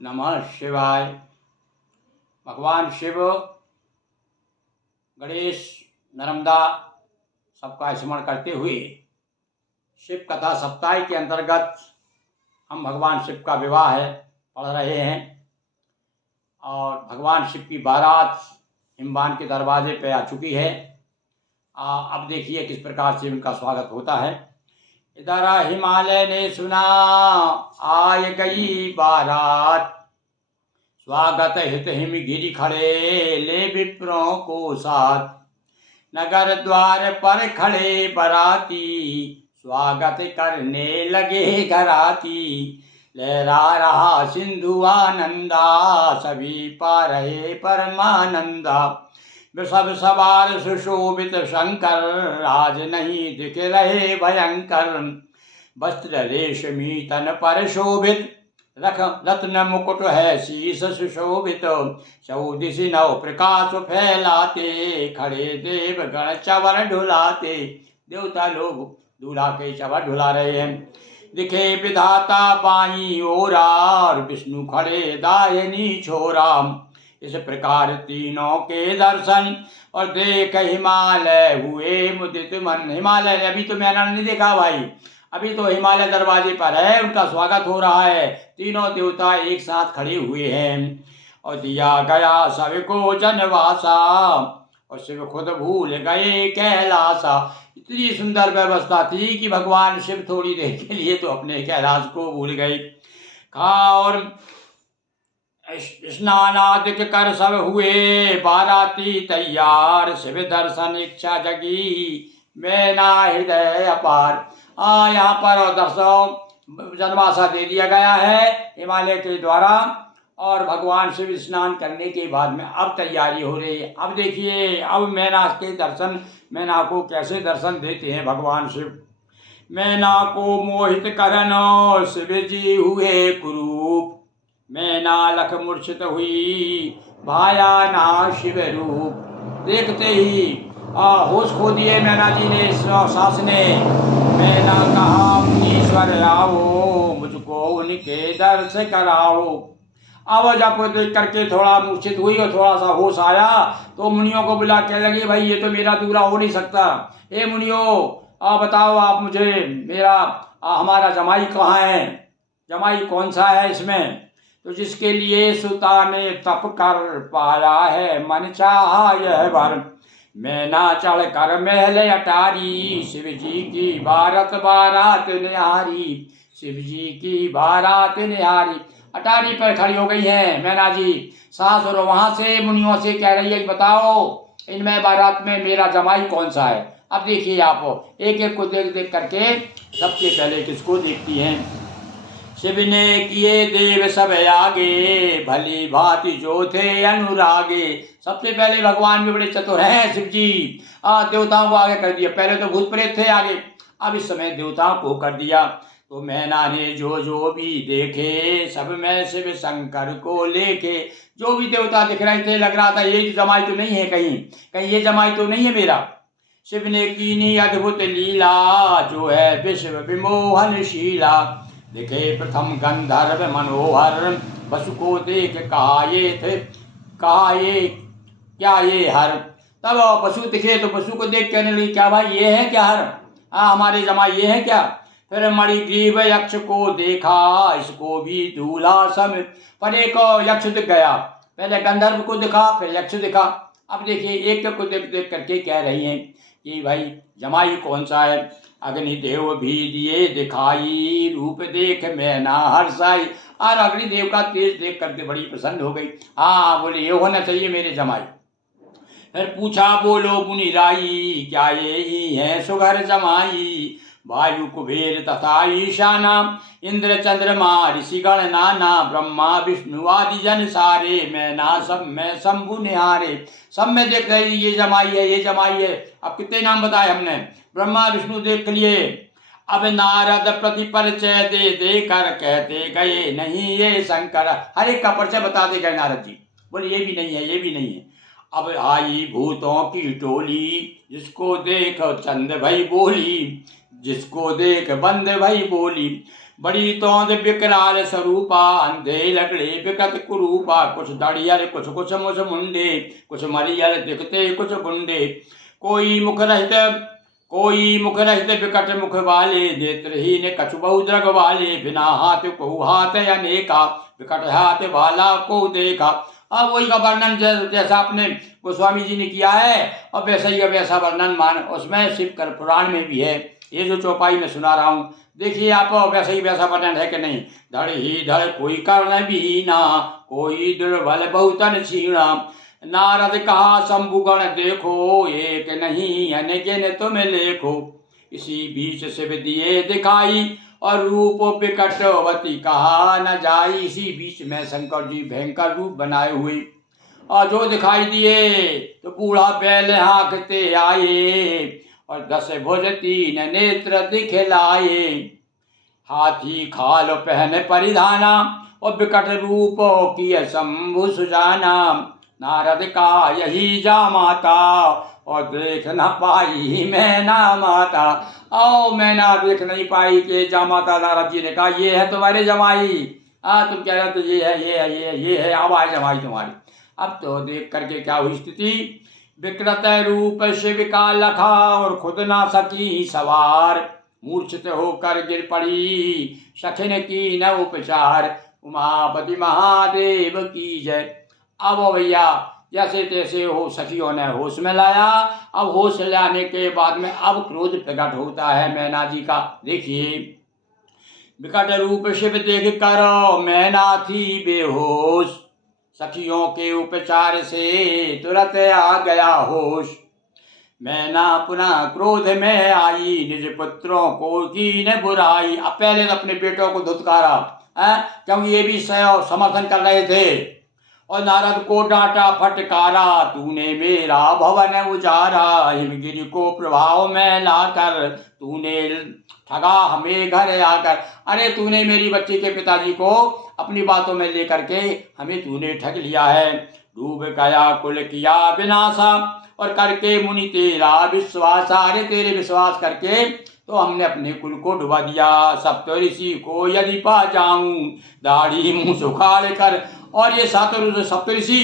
नमः शिवाय। भगवान शिव, गणेश, नर्मदा सबका स्मरण करते हुए शिव कथा सप्ताह के अंतर्गत हम भगवान शिव का विवाह है पढ़ रहे हैं और भगवान शिव की बारात हिमवान के दरवाजे पे आ चुकी है। अब देखिए किस प्रकार से उनका स्वागत होता है। इधर हिमालय ने सुना आय गई बारात, स्वागत हित हिम गिरी खड़े ले विप्रों को साथ। नगर द्वार पर खड़े बराती, स्वागत करने लगे घराती। लहरा रहा सिंधु आनंदा, सभी पा रहे परमानंदा। सब सवार सुशोभित शंकर, आज नहीं दिख रहे भयंकर। वस्त्र रेशमी तन पर शोभित, रख रत्न मुकुट है शीश सुशोभित। चौदिश नव प्रकाश फैलाते, खड़े देव गण चवर ढुलाते। देवता लोग दूल्हा के चवर ढुला रहे हैं। दिखे विधाता बाई ओरा, और विष्णु खड़े दाहिनी छोरा। इस प्रकार तीनों के दर्शन और देख हिमालय हुए मुदित मन। हिमालय ने अभी तो मैंने नहीं देखा भाई, अभी तो हिमालय दरवाजे पर है, उनका स्वागत हो रहा है। तीनों देवता एक साथ खड़े हुए हैं और दिया गया सबको जनवासा, और शिव खुद भूल गए कैलासा। इतनी सुंदर व्यवस्था थी कि भगवान शिव थोड़ी देर के लिए तो अपने कैलाश को भूल गए। और स्नानादिक कर सब हुए बाराती तैयार। शिव दर्शन इच्छा जगी मैना हृदय अपार। यहाँ पर दर्शकों जनवासा दे दिया गया है हिमालय के द्वारा, और भगवान शिव स्नान करने के बाद में अब तैयारी हो रही है। अब देखिए अब मैना के दर्शन, मैना को कैसे दर्शन देते हैं भगवान शिव। मैना को मोहित करन शिव जी हुए कुरूप। मैना लख मूर्छित हुई भाया ना शिव रूप। देखते ही होश खो दिए मैना जी ने, सास ने। मैना कहा मुनीश्वर आओ, मुझको उनके दर्श कराओ। अब जब देख करके थोड़ा मूर्छित हुई और थोड़ा सा होश आया तो मुनियों को बुला के लगी, भाई ये तो मेरा दूल्हा हो नहीं सकता। ए मुनियों बताओ आप मुझे, मेरा हमारा जमाई कहाँ है, जमाई कौन सा है इसमें। तो जिसके लिए सुता ने तप कर पाया है मन चाहा यह वर। मैना चढ़ कर महल अटारी, शिव जी की बारात बारात निहारी। शिव जी की बारात निहारी। अटारी पर खड़ी हो गई है मैना जी सास, और वहां से मुनियों से कह रही है बताओ इनमें बारात में मेरा जमाई कौन सा है। अब देखिए आप एक एक को देख देख करके सबसे पहले किसको देखती हैं। शिव ने किए देव सब आगे, भली भांति जो थे अनुरागे। सबसे पहले भगवान भी बड़े चतुर हैं शिव जी, देवताओं को आगे कर दिया। पहले तो भूत प्रेत थे आगे, अब इस समय देवताओं को कर दिया। तो मैना ने जो जो भी देखे, सब में शिव शंकर को लेके। जो भी देवता दिख रहे थे लग रहा था ये जमाई तो नहीं है, कहीं कहीं ये जमाई तो नहीं है मेरा। शिव ने कीनी अद्भुत लीला, जो है विश्व विमोहनशीला। देखे प्रथम गंधर्व मनोहर, वसु को देख कहा ये क्या ये हर। तब पशु दिखे तो पशु को देख कहने लगी क्या भाई ये है क्या हर, हमारे जमाई ये है क्या। फिर मणिग्रीव यक्ष को देखा, इसको भी दूल्हा सम। पर एक यक्ष दिख गया, पहले गंधर्व को दिखा फिर यक्ष दिखा। अब देखिए एक को देख देख करके कह रही हैं कि भाई जमाई कौन सा है। अग्निदेव भी दिए दिखाई, रूप देख मैना हर्षाई। और अग्निदेव का तेज देख करके बड़ी प्रसन्न हो गई। हाँ बोले ये होना चाहिए मेरे जमाई। फिर पूछा बोलो मुनिराई, क्या ये ही है सुघर जमाई। वायु कुबेर तथा ईशाना, इंद्र चंद्रमा ऋषिगण नाना। ब्रह्मा विष्णु आदि जन सारे, मैना सब में शंभु निहारे। सब में देख रहे ये जमाई है ये जमाई है। अब कितने नाम बताए हमने, ब्रह्मा विष्णु देख लिए। अब नारद प्रति परिचय दे दे कर कहते गए नहीं ये शंकर। हर एक का परिचय बताते गए नारद जी, बोले ये भी नहीं है ये भी नहीं है। अब आई भूतों की टोली, जिसको देख चंद भई बोली। जिसको देख बंद भई बोली। बड़ी तोंद विकराल स्वरूपा, अंधे लगड़े विकट कुरूपा। कुछ दड़ियल कुछ कुछ मुझ मुंडे, कुछ मरियल दिखते कुछ गुंडे। कोई मुख रहित विकट मुख वाले, नेत्रहीन कछु बहुद्रग वाले। बिना हाथ को हाथ अनेका, विकट हाथ वाला को देखा। अब वही का वर्णन जैसा अपने गोस्वामी जी ने किया है, और वैसा ही वैसा वर्णन मान उसमें शिव कर पुराण में भी है। ये जो चौपाई में सुना रहा हूँ, देखिए आप वैसा ही वैसा वर्णन है कि नहीं। धड़ ही धड़ कोई कर्ण विहीना, कोई दुर्बल बहुतन क्षीणा। नारद कहा शंभुगण देखो, एक नहीं अनगिन तुम लेखो। इसी बीच शिव दिए दिखाई, और रूप विकटवती कहा न जाई। इसी बीच में शंकर जी भयंकर रूप बनाए हुए और जो दिखाई दिए, तो बूढ़ा बैल हाँकते आए, और 10 भुज 3 नेत्र दिखलाए। हाथी खाल पहन परिधाना, और विकट रूप किय शंभु सुजाना। नारद का यही जा माता, और देख न पाई मैना माता। आओ मैना देख नहीं पाई कि जा माता। नारद जी ने कहा ये है तुम्हारे जमाई। तुम कह रहे हो तो ये है ये है ये है ये है, अब आए जमाई तुम्हारी। अब तो देख करके क्या हुई स्थिति। विकृत रूप शिव का लखा, और खुद ना सकी सवार। मूर्छित होकर गिर पड़ी, सखिन की न उपचार। उमापति महादेव की जय। अब भैया जैसे तैसे हो सखियों ने होश में लाया। अब होश लाने के बाद में अब क्रोध प्रकट होता है मैना जी का। देखिए, विकट रूप शिव देख कर मैना थी बेहोश। सखियों के उपचार से तुरंत आ गया होश। मैना पुनः क्रोध में आई, निज पुत्रों को की न बुराई। अब पहले अपने बेटों को धुतकारा, क्योंकि ये भी समर्थन कर रहे थे। और नारद को डांटा फटकारा, तूने मेरा भवन उजारा। हिमगिरी को प्रभाव में लाकर, तूने ठगा हमें घर आकर। अरे तूने मेरी बच्ची के पिताजी को अपनी बातों में लेकर के हमें तूने ठग लिया है। डूब गया कुल किया विनाशा, और करके मुनि तेरा विश्वास। अरे तेरे विश्वास करके तो हमने अपने कुल को डुबा दिया। सप्तऋषि को यदि पा जाऊं, दाढ़ी मुंह सुखाड़ कर। और ये सप्तऋषि,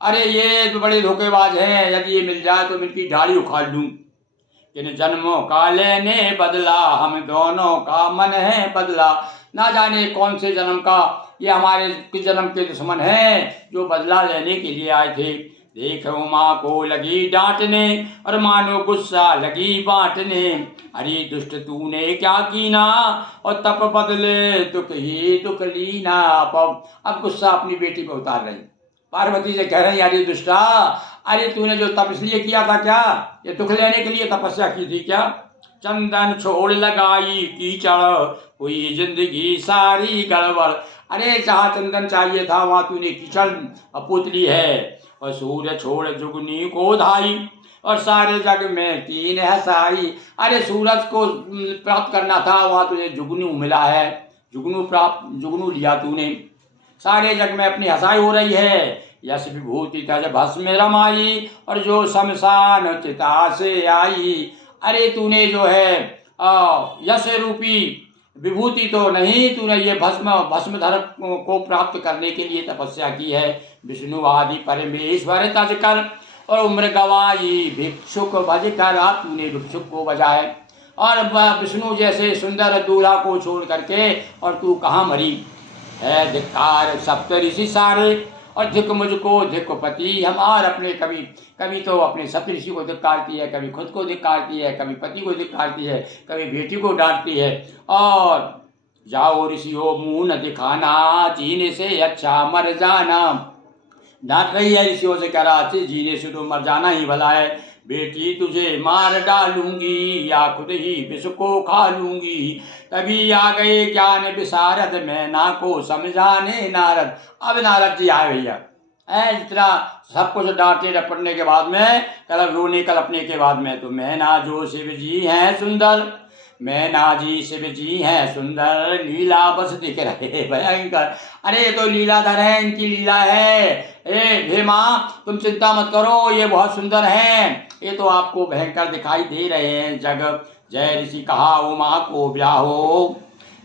अरे ये तो बड़े धोखेबाज हैं। यदि ये मिल जाए तो इनकी दाढ़ी उखाड़ लूं। किन जन्मों का लेने बदला, हम दोनों का मन है बदला। ना जाने कौन से जन्म का ये हमारे किस जन्म के दुश्मन हैं, जो बदला लेने के लिए आए थे। देख उमा को लगी डांटने, और मानो गुस्सा लगी बांटने। अरे दुष्ट तूने क्या कीना, और तप बदले दुख ही दुख लीना। अब गुस्सा अपनी बेटी पर उतार रही। पार्वती से कह रही, अरे दुष्टा, अरे तूने जो तप इसलिए किया था क्या, ये दुख लेने के लिए तपस्या की थी क्या। चंदन छोड़ लगाई कीचड़, हुई जिंदगी सारी गड़बड़। अरे जहाँ चंदन चाहिए था वहाँ तूने कीचड़ पुतली है। और सूर्य छोड़ जुगनी को धाई, और सारे जग में कीन हसाई। अरे सूरज को प्राप्त करना था, वहाँ तुझे जुगनू मिला है। जुगनू लिया तूने। सारे जग में अपनी हंसाई हो रही है। यश विभूति तज भस्म रमाई, और जो शमशान चिता से आई। अरे तूने जो है यश रूपी विभूति तो नहीं, तूने ये भस्मधर को प्राप्त करने के लिए तपस्या की है। विष्णु आदि परमेश्वर तज कर, और उम्र गवाई भिक्षुक भज कर। तूने भिक्षुक को बजाए, और विष्णु जैसे सुंदर दूल्हा को छोड़ करके और तू कहाँ मरी है। धिक्कार सप्तऋषि सारे, और धिक मुझको धिक पति हमार। अपने कभी तो अपने सप्तऋषि को धिक्कारती है, कभी खुद को धिक्कारती है, कभी पति को धिक्कारती है, कभी बेटी को डांटती है। और जाओ ऋषियों मुँह न दिखाना, जीने से अच्छा मर जाना। डांट रही है ऋषियों से, कह रहा थी जीने से तो मर जाना ही भला है। बेटी तुझे मार डालूंगी, या खुद ही विष को खा लूंगी। तभी आ गए ज्ञान विशारद, मैना को समझाने नारद। अब नारद जी आए भैया, इतना सब कुछ डांटे रपटने के बाद में, रोने कलपने के बाद में, तो मैना जो शिव जी हैं सुंदर, मैना जी शिव जी हैं सुंदर। लीला बस दिख रहे भयंकर। अरे ये तो लीलाधर है, इनकी लीला है। हे माँ तुम चिंता मत करो, ये बहुत सुंदर हैं। ये तो आपको भयंकर दिखाई दे रहे हैं। जय ऋषि कहा उमा को ब्याहो,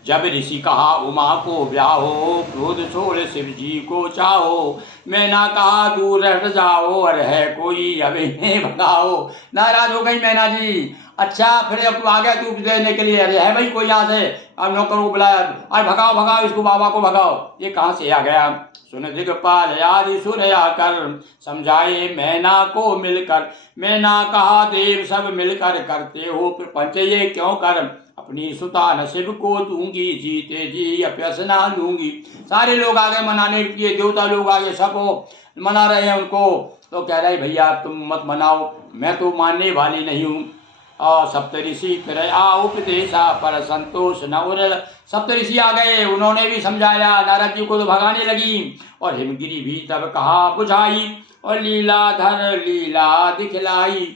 जब ऋषि कहा उमा को ब्याहो, क्रोध छोड़ शिव जी को चाहो, मैना कहा दूर हट जाओ, और है कोई अभी भगाओ। नाराज हो गई मैना जी। अच्छा फिर अब तू आ गया तू देने के लिए, अरे है भाई कोई यहाँ से, अब नौकर को बुलाया, अरे भगाओ भगाओ इसको, बाबा को भगाओ। ये कहाँ से आ गया। सुन दिगपाल आदि सुर आकर, समझाए मैना को मिलकर, मैना कहा देव सब मिलकर करते हो प्रपंच ये क्यों कर, अपनी सुता नसीब को दूंगी, जीते जी अपना दूंगी। सारे लोग आगे मनाने के लिए, देवता लोग आगे सब मना रहे हैं उनको। तो कह रहे भैया तुम मत मनाओ, मैं तो मानने वाली नहीं हूँ। सप्तऋषि फिर उपदेशा पर संतोष न उरल। सप्तऋषि आ गए, उन्होंने भी समझाया, नारद जी को तो भगाने लगी। और हिमगिरी भी तब कहा बुझाई, और लीलाधर लीला दिखलाई।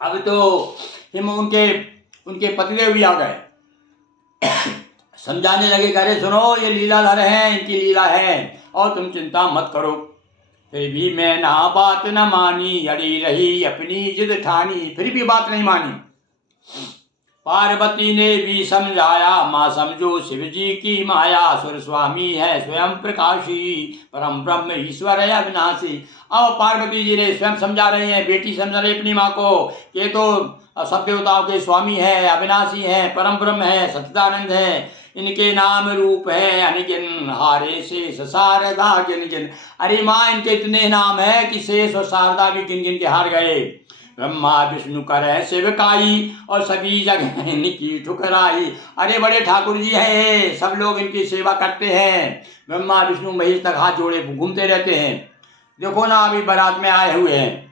अब तो हिम उनके पतिदेव भी आ गए, समझाने लगे, कह रहे सुनो ये लीलाधर हैं, इनकी लीला है और तुम चिंता मत करो। फिर भी मैं ना बात न मानी, अड़ी रही अपनी जिद ठानी, फिर भी बात नहीं मानी। पार्वती ने भी समझाया, माँ समझो शिव जी की माया, सुर स्वामी है स्वयं प्रकाशी, परम ब्रह्म ईश्वर है अविनाशी। अब पार्वती जी ने स्वयं समझा रहे हैं, बेटी समझा रही अपनी माँ को, ये तो सब देवताओं के स्वामी है, अविनाशी है, परम ब्रह्म है, सच्चिदानंद है, इनके नाम रूप है अनगिन, हारे शेष शारदा गिन गिन। अरे माँ इनके इतने नाम है कि शेष और शारदा भी गिन गिन के हार गए। ब्रह्मा विष्णु करे सेवकाई, और सभी जगह इनकी ठुकराई। अरे बड़े ठाकुर जी हैं, सब लोग इनकी सेवा करते हैं, ब्रह्मा विष्णु महेश तक हाथ जोड़े घूमते रहते हैं। देखो ना अभी बारात में आए हुए हैं,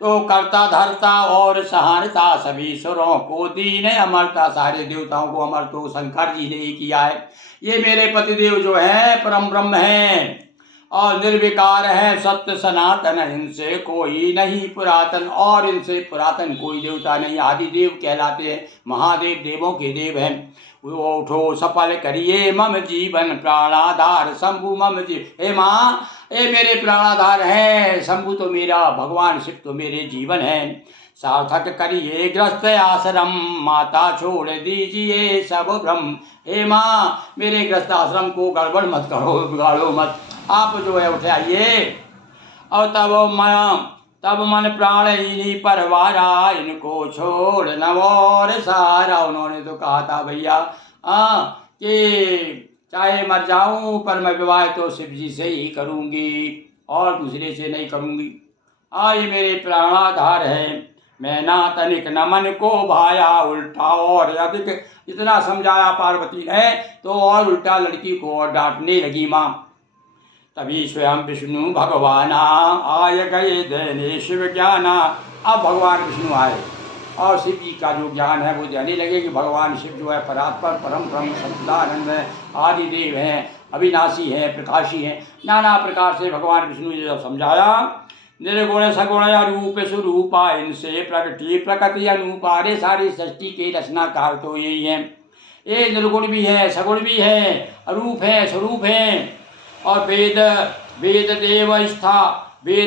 तो करता धरता और सहारता, सभी सुरों को दीन अमरता। सारे देवताओं को अमर तो शंकर जी ने ही किया है। ये मेरे पतिदेव जो हैं परम ब्रह्म हैं और निर्विकार है, सत्य सनातन, इनसे कोई नहीं पुरातन, और इनसे पुरातन कोई देवता नहीं। आदि देव कहलाते हैं, महादेव देवों के देव हैं। वो उठो सफल करिए मम जीवन, प्राणाधार शंभु मम जीव। हे माँ ये मेरे प्राणाधार हैं, शंभु तो मेरा, भगवान शिव तो मेरे जीवन है। सार्थक करिए ग्रस्त आश्रम, माता छोड़ दीजिए सब भ्रम। हे माँ मेरे ग्रस्त आश्रम को गड़बड़ मत करो, बिगाड़ो मत, आप जो है उठे आइए। और तब मन प्राण इन्हीं पर वारा, इनको छोड़ नवोर सारा। उन्होंने तो कहा था भैया कि चाहे मर जाऊं पर मैं विवाह तो शिव जी से ही करूंगी और दूसरे से नहीं करूंगी। ये मेरे प्राणाधार है। मैं ना तनिक न मन को भाया, उल्टा और अधिक इतना समझाया पार्वती ने, तो और उल्टा लड़की को और डांटने लगी माँ। तभी स्वयं विष्णु भगवाना, आय गए देने शिव ज्ञाना। अब भगवान विष्णु आए और शिव जी का जो ज्ञान है वो देने लगे कि भगवान शिव जो है परात्पर परम ब्रह्म सच्चिदानंद है, आदि देव हैं, अविनाशी हैं, प्रकाशी हैं। नाना प्रकार से भगवान विष्णु जी जब समझाया, निर्गुण सगुण रूप स्वरूपा, इनसे प्रगति प्रकृति अनुपा। रे सारी सृष्टि के रचनाकार तो यही हैं, ये निर्गुण भी है, सगुण भी है, रूप है, स्वरूप है। और वेद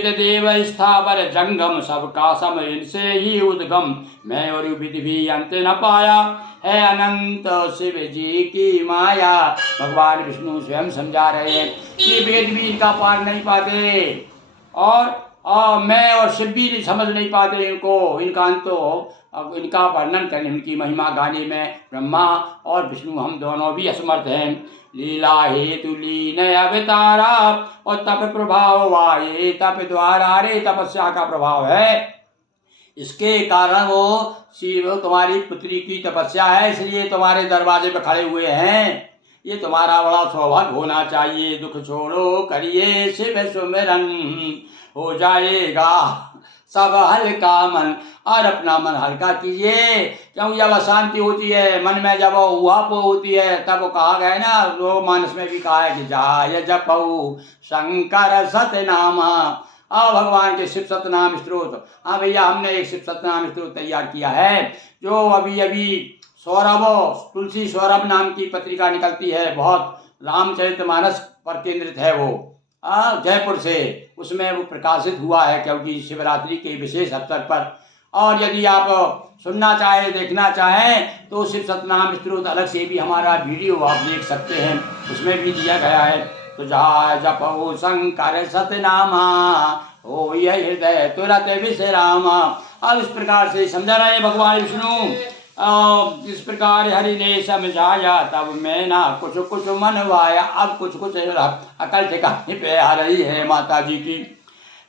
देव स्थावर जंगम, सबका सम इनसे ही उद्गम। मैं और विधि भी अंत न पाया, है अनंत शिव जी की माया। भगवान विष्णु स्वयं समझा रहे हैं कि वेद भी इनका पार नहीं पाते, और मैं और शिव भी समझ नहीं पाते इनको, इनका अंत तो इनका वर्णन करने, उनकी महिमा गाने में ब्रह्मा और विष्णु हम दोनों भी असमर्थ हैं। लीला हेतु लीन अवतारा, और तप प्रभाव वाये तप द्वारा। रे तपस्या का प्रभाव है, इसके कारण वो शिव तुम्हारी पुत्री की तपस्या है, इसलिए तुम्हारे दरवाजे पर खड़े हुए हैं। ये तुम्हारा बड़ा सौभाग्य होना चाहिए। दुख छोड़ो करिए शिव सुमिरन, हो जाएगा सब हल्का मन। और अपना मन हल्का कीजिए, क्योंकि जब अशांति होती है मन में, जब उहाप होती है, तब कहा गया ना, वो मानस में भी कहा है कि जाय जपऊ शंकर सतनामा। भगवान के शिव सतनाम स्त्रोत। हाँ भैया हमने एक शिव सतनाम स्त्रोत तैयार किया है, जो अभी अभी सौरभ तुलसी सौरभ नाम की पत्रिका निकलती है, बहुत रामचरितमानस पर केंद्रित है वो, जयपुर से, उसमें वो प्रकाशित हुआ है, क्योंकि शिवरात्रि के विशेष अवसर पर और यदि आप सुनना चाहें, देखना चाहें तो शिव सतनाम स्तोत्र अलग से भी हमारा वीडियो आप देख सकते हैं, उसमें भी दिया गया है। तो जहाँ जपो शंकर सतनामा हो यह हृदय तुरत विश्रामा। अब इस प्रकार से समझा रहे भगवान विष्णु। इस प्रकार हरि ने समझाया तब मैं ना कुछ कुछ मनवाया। अब कुछ कुछ अकल ठिकाने पे आ रही है माता जी की।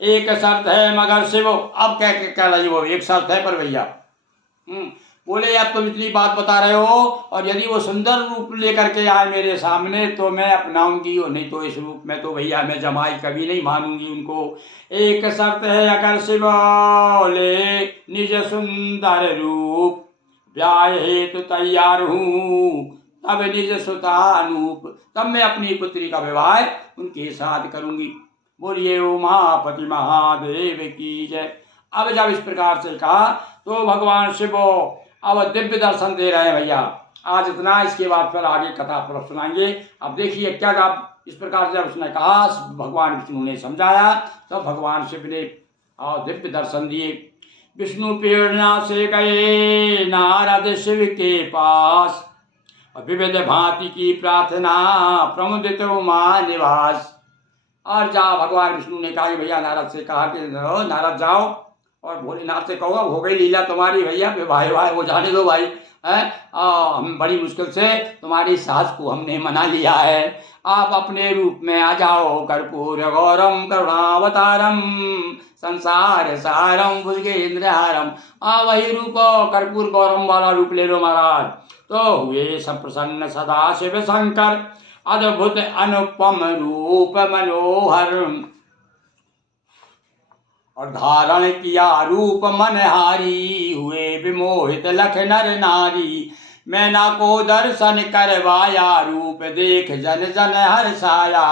एक शर्त है मगर शिव, अब क्या क्या रही वो, एक शर्त है पर भैया बोले अब तुम इतनी बात बता रहे हो और यदि वो सुंदर रूप लेकर के आए मेरे सामने तो मैं अपनाऊंगी, और नहीं तो इस रूप में तो भैया मैं जमाई कभी नहीं मानूंगी उनको। एक शर्त है अगर शिव ले निज सुंदर रूप ब्याह हेतु तैयार हूँ, तब निज सुतानूप, तब मैं अपनी पुत्री का विवाह उनके साथ करूंगी। बोलिए उमापति महादेव की जय। अब जब इस प्रकार से कहा तो भगवान शिव अब दिव्य दर्शन दे रहे हैं भैया। आज इतना, इसके बाद फिर आगे कथा पर सुनाएंगे। अब देखिए क्या आप इस प्रकार से जब उसने कहा, भगवान विष्णु ने समझाया, तब भगवान शिव ने दिव्य दर्शन दिए। विष्णु प्रेरणा से गए नारद शिव के पास, विविध भांति की प्रार्थना प्रमुदित उमा निवास। और जा भगवान विष्णु ने कहा भैया नारद से कहा कि नारद जाओ और भोलेनाथ से कहो हो गई लीला तुम्हारी भैया, भाई भाई वो जाने दो भाई है। हम बड़ी मुश्किल से तुम्हारी सास को हमने मना लिया है, आप अपने रूप में आ जाओ। कर्पूर गौरम करुणावतारम संसार सारम भुजगेंद्रहारम। वही रूप कर्पूर गौरम वाला रूप ले लो महाराज। तो हुए सब प्रसन्न सदा शिव शंकर, अद्भुत अनुपम रूप मनोहर, और धारण किया रूप मनहारी, हुए विमोहित लख नर नारी। मैना को दर्शन करवाया, रूप देख जन जन हर्षाया।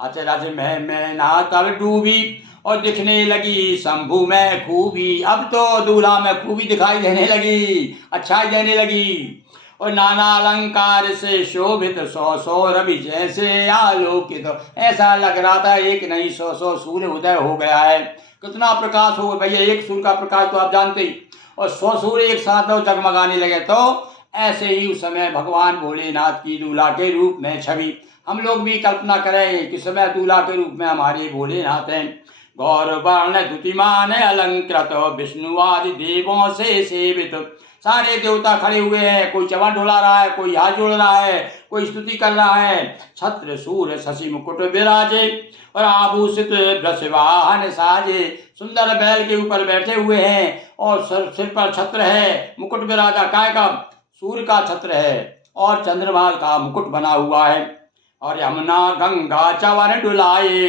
अचरज में मैना तब डूबी, और दिखने लगी शंभु में खूबी। अब तो दूल्हा में खूबी दिखाई देने लगी, अच्छाई देने लगी। और नाना अलंकार से शोभित सौ सौ रवि जैसे आलोकित। ऐसा लग रहा था एक नहीं सौ सौ सूर्य उदय हो गया है। कितना प्रकाश हो भैया, एक सूर्य का प्रकाश तो आप जानते ही, और 100 सूर्य एक साथ जगमगाने लगे। तो ऐसे ही उस समय भगवान भोलेनाथ की दूल्हा के रूप में छवि हम लोग भी कल्पना करें कि समय दूल्हा के रूप में हमारे भोलेनाथ हैं। गौर वर्ण द्युतिमान अलंकृत, विष्णु आदि देवों से सेवित। सारे देवता खड़े हुए हैं, कोई चवन ढोला रहा है, कोई हाथ जोड़ रहा है, कोई स्तुति कर रहा है। छत्र सूर्य शशि मुकुट विराजे, और आभूषित वृषवाहन साजे। सुंदर बैल के ऊपर बैठे हुए हैं और सिर पर छत्र है, मुकुट विराजा काय का सूर्य का छत्र है और चंद्रमा का मुकुट बना हुआ है। और यमुना गंगा चवन डुलाए,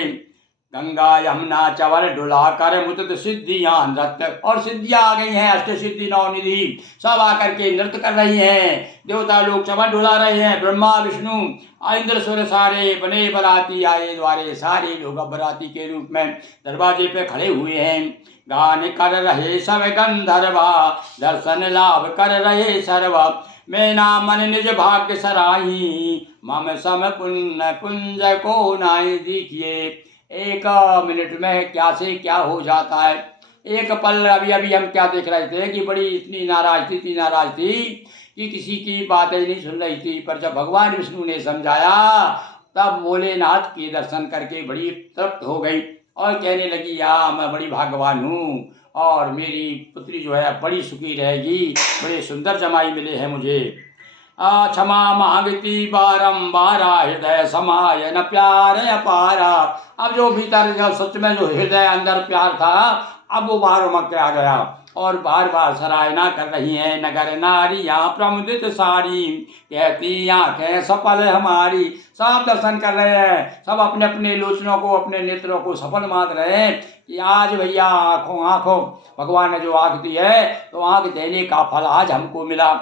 गंगा यमुना चवर डुला कर मुतत सिद्धियां नृत्य, और सिद्धियां आ गई हैं, अष्ट सिद्धि नौ निधि सब आकर के नृत्य कर रही हैं। देवता लोग चवन डुला रहे हैं, ब्रह्मा विष्णु इंद्र सूर्य सारे बने बराती आए द्वारे। सारे लोग अब बराती के रूप में दरवाजे पे खड़े हुए हैं। गान कर रहे सब गंधर्वा, दर्शन लाभ कर रहे सर्वा। मैं ना मन निज भाग्य सराही, मम सम पुण्य पुंज को नाई। देखिए एक मिनट में क्या से क्या हो जाता है। एक पल अभी अभी हम क्या देख रहे थे कि बड़ी इतनी नाराज थी कि किसी की बातें नहीं सुन रही थी। पर जब भगवान विष्णु ने समझाया तब भोलेनाथ के दर्शन करके बड़ी तृप्त हो गई और कहने लगी मैं बड़ी भाग्यवान हूँ और मेरी पुत्री जो है बड़ी सुखी रहेगी, बड़े सुंदर जमाई मिले हैं मुझे। क्षमा मांगती बारंबार, हृदय समाय न प्यार अपारा। अब जो भीतर सच में जो हृदय अंदर प्यार था अब वो बाहर उमड़ के आ गया और बार बार सराहना कर रही हैं। नगर नारियां प्रमुदित सारी, कहती आंखें सफल हमारी। सब दर्शन कर रहे हैं, सब अपने अपने लोचनों को अपने नेत्रों को सफल मान रहे हैं कि आज भैया आंखों आंखों भगवान ने जो आंख दी है तो आंख देने का फल आज हमको मिला।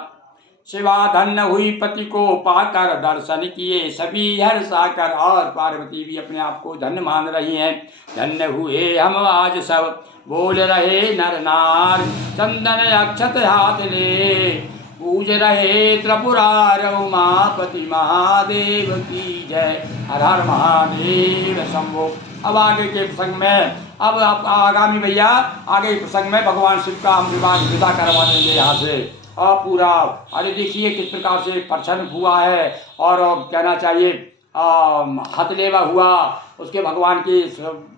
शिवा धन्य हुई पति को पाकर, दर्शन किए सभी हर्षा कर। और पार्वती भी अपने आप को धन्य मान रही हैं। धन्य हुए हम आज सब, बोल रहे नर नार, चंदन अक्षत हाथ ले। पूज रहे त्रिपुरार उमापति महादेव की जय। हर हर महादेव शंभो। अब आगे के प्रसंग में, अब आगामी भैया आगे के प्रसंग में भगवान शिव का हम विदा करवा देंगे यहाँ से। और पूरा अरे देखिए किस प्रकार से प्रसन्न हुआ है। और कहना चाहिए हथलेवा हुआ, उसके भगवान की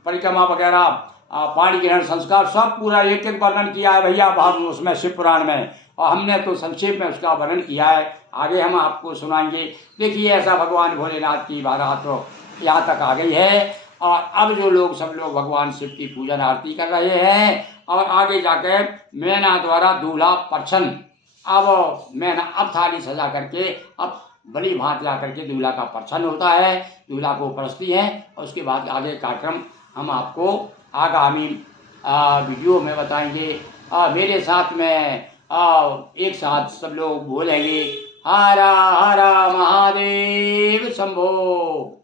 परिक्रमा वगैरह, पाणी ग्रहण संस्कार सब पूरा एक एक वर्णन किया है भैया हम उसमें शिव पुराण में। और हमने तो संक्षेप में उसका वर्णन किया है, आगे हम आपको सुनाएंगे। देखिए ऐसा भगवान भोलेनाथ की बारात तो यहाँ तक आ गई है। और अब जो लोग सब लोग भगवान शिव की पूजन आरती कर रहे हैं। और आगे जाके मैना द्वारा दूल्हा परछन, अब मैना अब थाली सजा करके अब बड़ी भात ला करके दूल्हा का परछन होता है, दूल्हा को परसती है। और उसके बाद आगे कार्यक्रम हम आपको आगामी वीडियो में बताएंगे। मेरे साथ में एक साथ सब लोग बोलेंगे हर हर महादेव शंभो।